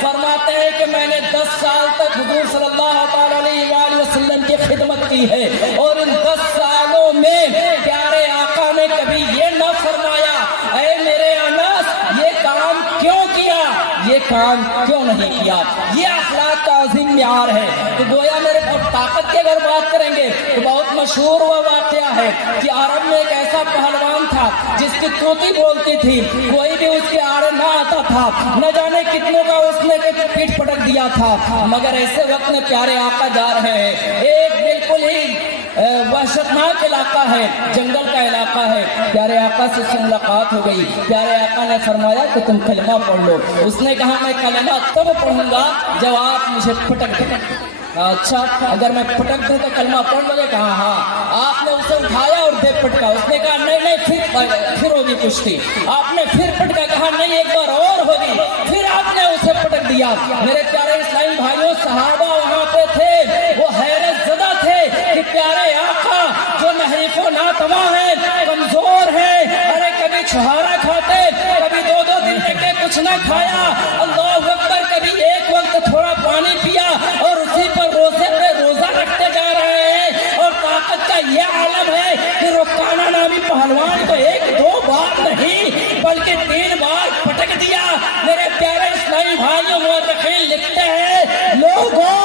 فرماتے ہیں کہ میں نے 10 سال تک حضور صلی اللہ علیہ وسلم کی خدمت کی ہے، اور ان 10 سالوں میں پیارے آقا نے کبھی یہ نہ فرمایا اے میرے انس یہ کام کیوں کیا، یہ کام کیوں نہیں کیا۔ یہ اخلاق کا عظیم معیار ہے۔ تو گویا میرے طاقت کی اگر بات کریں گے تو بہت مشہور ہوا واقعہ ہے کہ عرب میں ایک ایسا پہلوان تھا جس کی طوطی بولتی تھی، کوئی بھی اس کے آڑے نہ آتا تھا، نہ جانے کتنوں کا اس نے پیٹ پٹک دیا تھا۔ مگر ایسے وقت میں پیارے آقا جا رہے ہیں، ایک بالکل ہی وحشتناک علاقہ ہے، جنگل کا علاقہ ہے، پیارے آقا سے اس سے ملاقات ہو گئی۔ پیارے آقا نے فرمایا کہ تم کلمہ پڑھ لو۔ اس نے کہا میں کلمہ تب پڑھوں گا جب آپ مجھے پٹک دیں۔ اچھا اگر میں پٹک دوں تو کلمہ پڑھ لو گے؟ کہا ہاں۔ آپ نے اسے اٹھایا اور دے پٹکا۔ اس نے کہا نہیں پھر ہوگی کشتی۔ آپ نے پھر پٹکا، کہا نہیں ایک بار اور ہوگی، پھر آپ نے اسے پٹک دیا۔ میرے پیارے اسلامی بھائیوں، صحابہ وہاں پہ تھے، وہ حیرت زدہ تھے کہ پیارے آقا جو نحیف و ناتواں ہیں، کمزور ہیں، ارے کبھی چھہارا کھاتے، کبھی 2 دن تک کچھ نہ کھایا، اللہ اکبر، کبھی ایک وقت تھوڑا پانی پیا اور اسی پر روزے پہ روزہ رکھتے جا رہے ہیں۔ اور طاقت کا یہ عالم ہے کہ رکانہ نامی پہلوان کو 1-2 بار نہیں بلکہ 3 بار پٹک دیا۔ میرے پیارے اسلامی بھائیوں، مورخین لکھتے ہیں لوگوں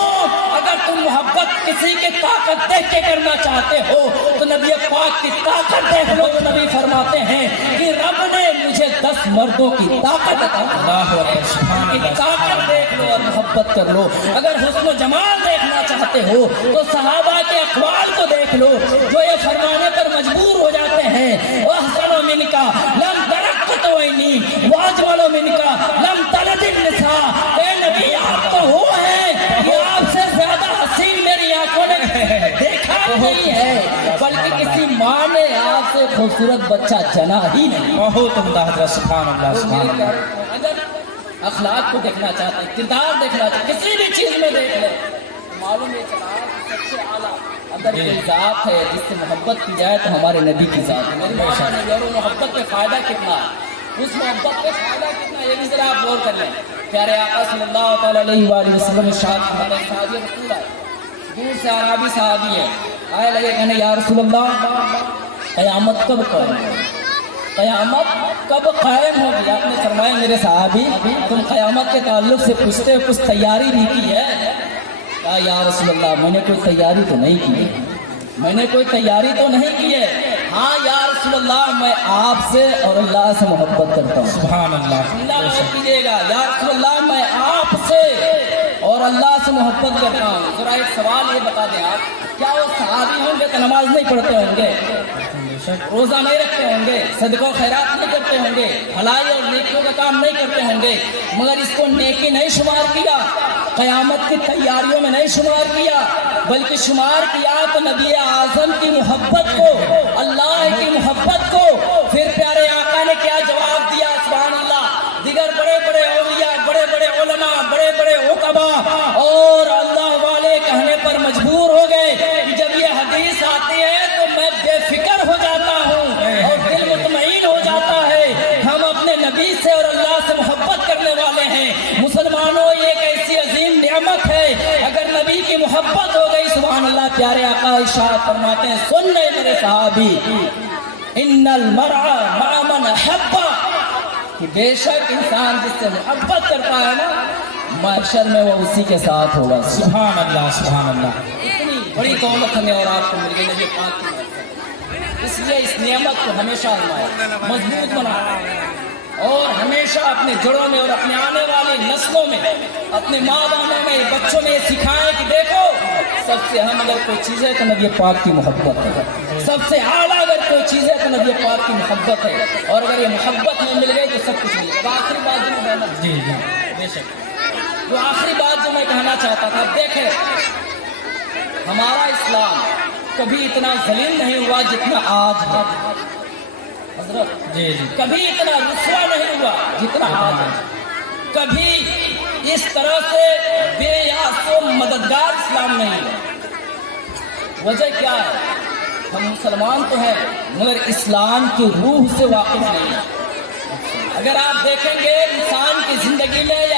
اگر تم محبت کسی کی طاقت دیکھ کے کرنا چاہتے ہو تو نبی پاک کی طاقت دیکھ لو۔ تو نبی فرماتے ہیں کہ رب نے مجھے 10 مردوں کی طاقت عطا کی، طاقت دیکھ لو اور محبت کر لو۔ اگر حسن و جمال دیکھنا چاہتے ہو تو صحابہ کے اقوال کو دیکھ لو جو یہ فرمانے پر مجبور ہو جاتے ہیں وَأَحْسَنُ مِنْكَ لَمْ تَرَقَّتْ عَيْنِي وَأَجْمَلُ مِنْكَ لَمْ تَلِدِ النِّسَاءُ۔ اے نبی آپ تو وہ ہیں کہ آپ سے زیادہ حسین میری آنکھوں نے دیکھا نہیں ہے، بلکہ کسی ماں نے آپ سے خوبصورت بچہ جنا ہی نہیں۔ بہت عمدہ حضرت، سبحان اللہ سبحان اللہ۔ اگر اخلاق کو دیکھنا چاہتے ہیں، کردار دیکھنا چاہتے ہیں، کسی بھی چیز میں دیکھ لیں، معلوم یہ چلا کہ سب سے اعلیٰ اگر کوئی ذات ہے جس سے محبت کی جائے تو ہمارے نبی کی ذات ہے۔ میری مولا نے اور محبت کا فائدہ کتنا، اس محبت کا فائدہ کتنا، یہ بھی ذرا آپ غور کر لیں۔ پیارے آقا صلی اللہ تعالیٰ علیہ وآلہ وسلم ارشاد فرماتے ہیں، صحابی رسول ہے، دور سے عربی صحابی ہے، آئے لگے کہنے یا رسول اللہ قیامت کب قائم ہوگی، قیامت کب قائم ہوگی؟ آپ نے فرمایا میرے صحابی تم قیامت کے تعلق سے پوچھتے ہو، کچھ تیاری بھی کی ہے؟ کہا یا رسول اللہ میں نے کوئی تیاری تو نہیں کی، میں نے کوئی تیاری تو نہیں کی ہے، ہاں یا رسول اللہ میں آپ سے اور اللہ سے محبت کرتا ہوں۔ سبحان اللہ۔ اللہ کیجیے گا، یا رسول اللہ میں آپ سے اور اللہ سے محبت کرتا ہوں۔ ذرا ایک سوال یہ بتا دیں آپ، کیا وہ صحابی ہوں گے تو نماز نہیں پڑھتے ہوں گے، روزہ نہیں رکھتے ہوں گے، صدقہ و خیرات نہیں کرتے ہوں گے، بھلائی اور نیکیوں کا کام نہیں کرتے ہوں گے، مگر اس کو نیکی نہیں شمار کیا، قیامت کی تیاریوں میں نہیں شمار کیا، بلکہ شمار کیا تو نبی اعظم کی محبت کو، اللہ کی محبت کو۔ پھر پیارے آقا نے کیا جواب دیا، سبحان اللہ، دیگر بڑے بڑے اولیاء، بڑے بڑے علماء، بڑے بڑے عقباء اور اللہ والے کہنے پر مجبور ہو گئے کہ جب یہ حدیث آتی ہے تو میں بے فکر ہو جاتا ہوں اور دل مطمئن ہو جاتا ہے، ہم اپنے نبی سے اور اللہ سے محبت کرنے والے ہیں۔ مسلمانوں یہ ایک ایسی عظیم نعمت ہے، اگر نبی کی محبت ہو گئی، سبحان اللہ، پیارے آقا ارشاد فرماتے ہیں سن لے میرے صحابی، ان المرء مع من احب، کہ بے شک انسان جس سے محبت کرتا ہے نا محشر میں وہ اسی کے ساتھ ہوگا۔ سبحان اللہ سبحان اللہ۔ اتنی بڑی دولت ہمیں اور آپ کو مل گئی نبی پاک کی محبت، اس لیے اس نعمت کو ہمیشہ مضبوط بنائیں اور ہمیشہ اپنے جڑوں میں اور اپنے آنے والی نسلوں میں، اپنے ماں باپوں میں، بچوں میں یہ سکھائیں کہ دیکھو سب سے اہم اگر کوئی چیز ہے تو نبی پاک کی محبت ہے، سب سے اعلیٰ اگر کوئی چیز ہے تو نبی پاک کی محبت ہے، اور اگر یہ محبت میں مل گئی تو سب کچھ مل گیا۔ آخری بات جو میں کہنا، جی جی بے شک جو آخری بات جو میں کہنا چاہتا تھا، دیکھیں ہمارا اسلام کبھی اتنا ذلیل نہیں ہوا جتنا آج ہے حضرت، جی جی، کبھی اتنا رسوا نہیں ہوا جتنا آج ہے، کبھی اس طرح سے بے یاس و مددگار اسلام نہیں ہے۔ وجہ کیا ہے؟ ہم مسلمان تو ہیں مگر اسلام کی روح سے واقف نہیں ہیں۔ اگر آپ دیکھیں گے انسان کی زندگی میں یا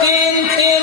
3-3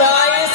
22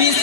20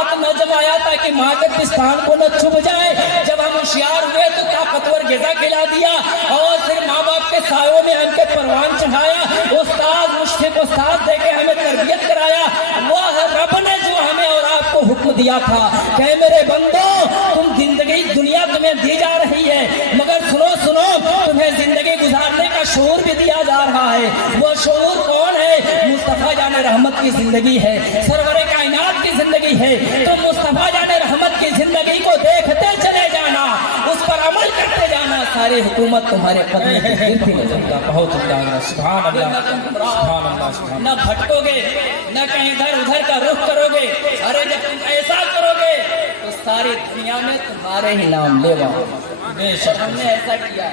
ہاتھ نہ جمایا تاکہ ماں کے پستان کو نہ چھپ جائے. جب ہم ہوشیار ہوئے تو طاقتور غذا کھلا دیا اور پھر ماں باپ کے سایوں میں ہم کے پروان چڑھایا. استاد مشفق استاد دے کے ہمیں تربیت کرایا. وہ رب نے جو ہمیں اور آپ کو حکم دیا تھا کہ میرے بندو تم زندگی دنیا تمہیں دی جا رہی ہے مگر سنو تمہیں زندگی گزارنے کا شعور بھی دیا جا رہا ہے. وہ شعور کون ہے؟ مصطفیٰ جان رحمت کی زندگی ہے, سرور کائنات کی زندگی ہے. تو مصطفیٰ جان رحمت کی زندگی کو دیکھتے چلے جانا, اس پر عمل کرتے جانا, ساری حکومت تمہارے قدم میں گرتی نظر آئے گی. بہت اللہ سبحان اللہ سبحان اللہ سبحان نہ بھٹکو گے نہ کہیں ادھر کا رخ کرو گے. ارے جب تم ایسا کرو گے تو ساری دنیا میں تمہارے ہی نام لیوا. بے شک ہم نے ایسا کیا.